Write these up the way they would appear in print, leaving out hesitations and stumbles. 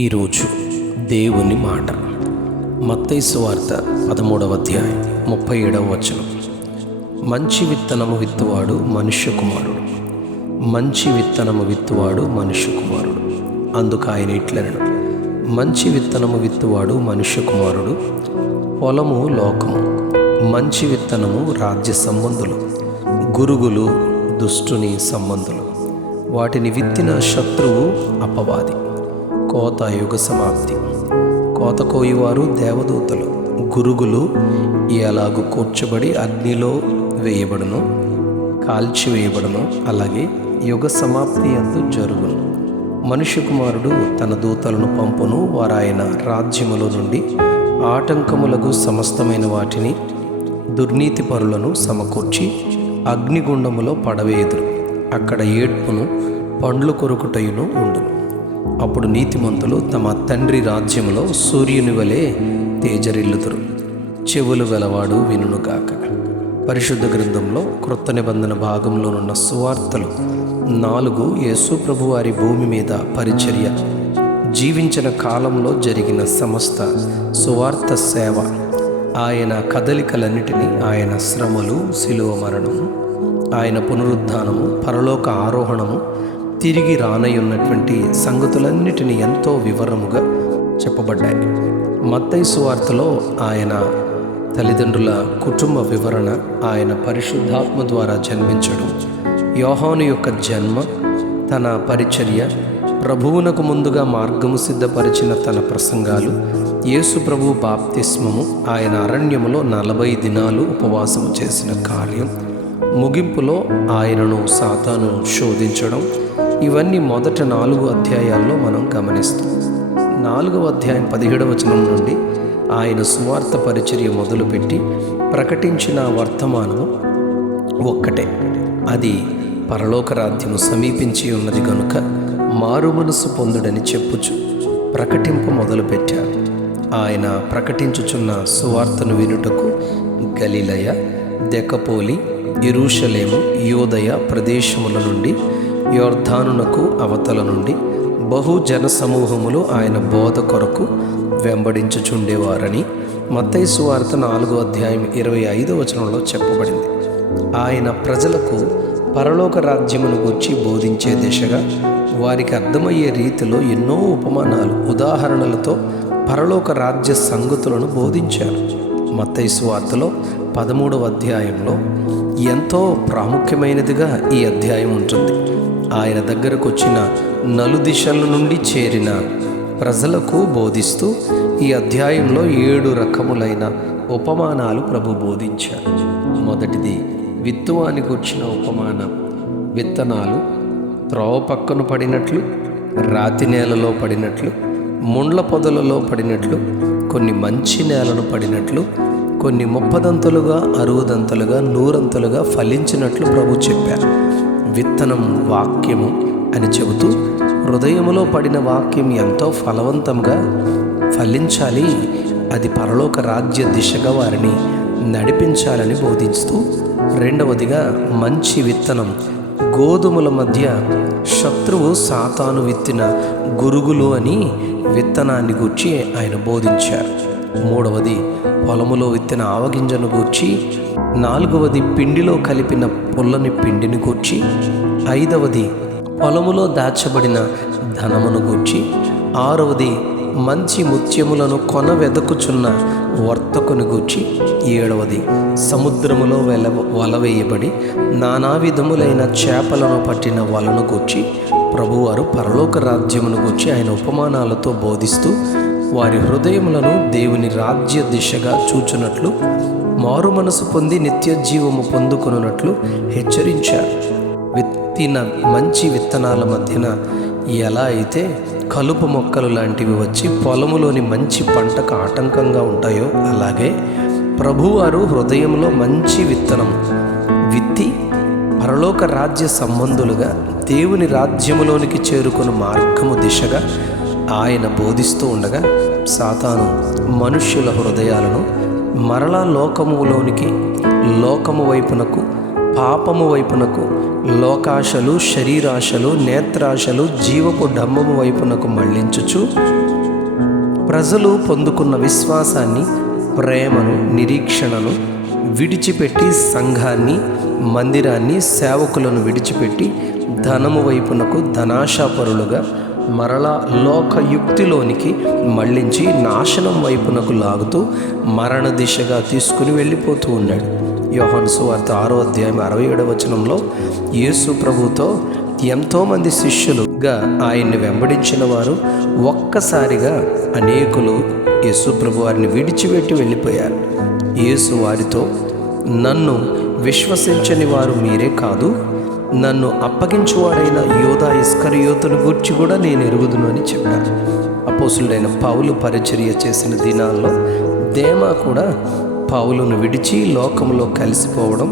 ఈరోజు దేవుని మాట మత్తయి సువార్త 13వ అధ్యాయం 37వ వచనం. మంచి విత్తనము విత్తువాడు మనుష్య కుమారుడు, మంచి విత్తనము విత్తువాడు మనుష్య కుమారుడు. అందుకు ఆయన ఇట్లనెను, మంచి విత్తనము విత్తువాడు మనుష్య కుమారుడు, పొలము లోకము. మంచి విత్తనము రాజ్య సంబంధులు, గురుగులు దుష్టుని సంబంధులు. వాటిని విత్తిన శత్రువు అపవాది. కోత యుగ సమాప్తి. కోత కోయువారు దేవదూతలు, గురుగులు ఎలాగు కూర్చబడి అగ్నిలో వేయబడును, కాల్చివేయబడును, అలాగే యుగ సమాప్తి యందు జరుగును. మనుష్య కుమారుడు తన దూతలను పంపును, వారు ఆయన రాజ్యములో నుండి ఆటంకములకు సమస్తమైన వాటిని దుర్నీతి పరులను సమకూర్చి అగ్నిగుండములో పడవేయుదురు. అక్కడ ఏడ్పును పండ్లు కొరుకుటయును ఉండును. అప్పుడు నీతిమంతులు తమ తండ్రి రాజ్యములో సూర్యుని వలె తేజరిల్లుదురు. చెవులు గలవాడు వినుగాక. పరిశుద్ధ గ్రంథంలో క్రొత్త నిబంధన భాగంలోనున్న సువార్తలు 4 యేసు ప్రభు వారి భూమి మీద పరిచర్య, జీవించిన కాలంలో జరిగిన సమస్త సువార్త సేవ, ఆయన కదలికలన్నిటినీ, ఆయన శ్రమలు, శిలువ మరణము, ఆయన పునరుద్ధానము, పరలోక ఆరోహణము, తిరిగి రానయ్యున్నటువంటి సంగతులన్నిటినీ ఎంతో వివరముగా చెప్పబడ్డాయి. మత్తయి సువార్తలో ఆయన తల్లిదండ్రుల కుటుంబ వివరణ, ఆయన పరిశుద్ధాత్మ ద్వారా జన్మించడం, యోహాను యొక్క జన్మ, తన పరిచర్య, ప్రభువునకు ముందుగా మార్గము సిద్ధపరిచిన తన ప్రసంగాలు, యేసు ప్రభు బాప్తిస్మము, ఆయన అరణ్యములో 40 దినాలు ఉపవాసము చేసిన కార్యం, ముగింపులో ఆయనను సాతాను శోధించడం, ఇవన్నీ మొదటి 4 అధ్యాయాల్లో మనం గమనిస్తాం. 4వ అధ్యాయం 17వ వచనం నుండి ఆయన సువార్త పరిచర్య మొదలుపెట్టి ప్రకటించిన వర్తమానము ఒక్కటే. అది పరలోక రాజ్యము సమీపించి ఉన్నది గనుక మారు మనసు పొందుడని చెప్పుచు ప్రకటింపు మొదలుపెట్టారు. ఆయన ప్రకటించుచున్న సువార్తను వినుటకు గలిలయ, దెకపోలి, యెరూషలేము, యూదయ ప్రదేశముల నుండి, యొర్దానునకు అవతల నుండి బహు జన సమూహములు ఆయన బోధ కొరకు వెంబడించుచుండేవారని మత్తయి సువార్త 4వ అధ్యాయం 25వ వచనంలో చెప్పబడింది. ఆయన ప్రజలకు పరలోక రాజ్యమును గూర్చి బోధించే దిశగా వారికి అర్థమయ్యే రీతిలో ఎన్నో ఉపమానాలు, ఉదాహరణలతో పరలోక రాజ్య సంగతులను బోధించారు. మత్తయి సువార్తలో 13వ అధ్యాయంలో ఎంతో ప్రాముఖ్యమైనదిగా ఈ అధ్యాయం ఉంటుంది. ఆయన దగ్గరకు వచ్చిన నలుదిశల నుండి చేరిన ప్రజలకు బోధిస్తూ ఈ అధ్యాయంలో 7 రకములైన ఉపమానాలు ప్రభు బోధించారు. మొదటిది విత్తువానికి వచ్చిన ఉపమానం. విత్తనాలు త్రోవ పక్కన పడినట్లు, రాతి నేలలో పడినట్లు, ముండ్ల పొదలలో పడినట్లు, కొన్ని మంచి నేలను పడినట్లు, కొన్ని 30దంతలుగా, 60దంతలుగా, 100ంతలుగా ఫలించినట్లు ప్రభు చెప్పారు. విత్తనం వాక్యము అని చెబుతూ హృదయములో పడిన వాక్యం ఎంతో ఫలవంతంగా ఫలించాలి, అది పరలోక రాజ్య దిశగా వారిని నడిపించాలని బోధిస్తూ, రెండవదిగా మంచి విత్తనం గోధుమల మధ్య శత్రువు సాతాను విత్తిన గురుగులు అని విత్తనాన్ని గూర్చి ఆయన బోధించారు. మూడవది పొలములో విత్తిన ఆవగింజను గూర్చి, 4వది పిండిలో కలిపిన పుల్లని పిండిని గూర్చి, 5వది పొలములో దాచబడిన ధనమును గూర్చి, 6వది మంచి ముత్యములను వెదకుచున్న వర్తకుని గూర్చి, 7వది సముద్రములో వలవేయబడి నానా విధములైన చేపలను పట్టిన వలను గూర్చి ప్రభువారు పరలోక రాజ్యమును గూర్చి ఆయన ఉపమానాలతో బోధిస్తూ వారి హృదయములను దేవుని రాజ్య దిశగా చూచునట్లు, మారు మనసు పొంది నిత్య జీవము పొందుకొనున్నట్లు హెచ్చరించారు. విత్తిన మంచి విత్తనాల మధ్యన ఎలా అయితే కలుపు మొక్కలు లాంటివి వచ్చి పొలములోని మంచి పంటకు ఆటంకంగా ఉంటాయో, అలాగే ప్రభువారు హృదయంలో మంచి విత్తనం విత్తి పరలోక రాజ్య సంబంధులుగా దేవుని రాజ్యములోనికి చేరుకుని మార్గము దిశగా ఆయన బోధిస్తూ ఉండగా, సాతాను మనుష్యుల హృదయాలను మరలా లోకము వైపునకు పాపము వైపునకు, లోకాశలు, శరీరాశలు, నేత్రాశలు, జీవపు డంబము వైపునకు మళ్లించుచు ప్రజలు పొందుకున్న విశ్వాసాన్ని, ప్రేమను, నిరీక్షణను విడిచిపెట్టి సంఘాన్ని, మందిరాన్ని, సేవకులను విడిచిపెట్టి ధనము వైపునకు ధనాశాపరులుగా మరలా లోకయుక్తిలోనికి మళ్లించి నాశనం వైపునకు లాగుతూ మరణ దిశగా తీసుకుని వెళ్ళిపోతూ ఉన్నాడు. యోహాను సువార్త 6వ అధ్యాయం 67వ వచనంలో యేసు ప్రభుతో ఎంతోమంది శిష్యులుగా ఆయన్ని వెంబడించిన వారు ఒక్కసారిగా అనేకులు యేసు ప్రభు వారిని విడిచిపెట్టి వెళ్ళిపోయారు. యేసు వారితో, నన్ను విశ్వసించని వారు మీరే కాదు, నన్ను అప్పగించువాడైన యూదా ఇస్కరియోతును గూర్చి కూడా నేను ఎరుగుదును అని చెప్పారు. అపోస్తులుడైన పౌలు పరిచర్య చేసిన దినాల్లో దేమా కూడా పౌలును విడిచి లోకంలో కలిసిపోవడం,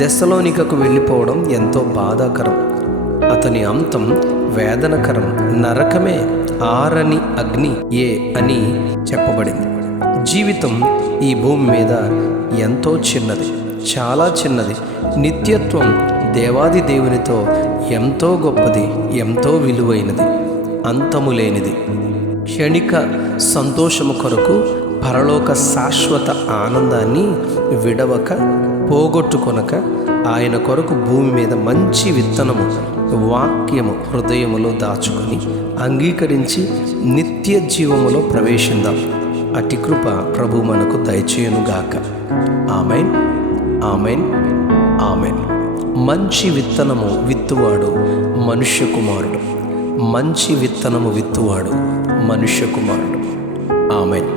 దెస్సలోనికకు వెళ్ళిపోవడం ఎంతో బాధాకరం. అతని అంతం వేదనకరం, నరకమే, ఆరని అగ్ని అని చెప్పబడింది. జీవితం ఈ భూమి మీద ఎంతో చిన్నది, చాలా చిన్నది. నిత్యత్వం దేవాది దేవునితో ఎంతో గొప్పది, ఎంతో విలువైనది, అంతము లేనిది. క్షణిక సంతోషము కొరకు పరలోక శాశ్వత ఆనందాన్ని విడవక, పోగొట్టుకొనక ఆయన కొరకు భూమి మీద మంచి విత్తనము, వాక్యము హృదయములో దాచుకొని అంగీకరించి నిత్య జీవములో ప్రవేశిద్దాం. అటి కృప ప్రభు మనకు దయచేయునుగాక. Amen, amen, amen. మంచి విత్తనము విత్తువాడు మనుష్య కుమారుడు. మంచి విత్తనము విత్తువాడు మనుష్య కుమారుడు. ఆమెన్.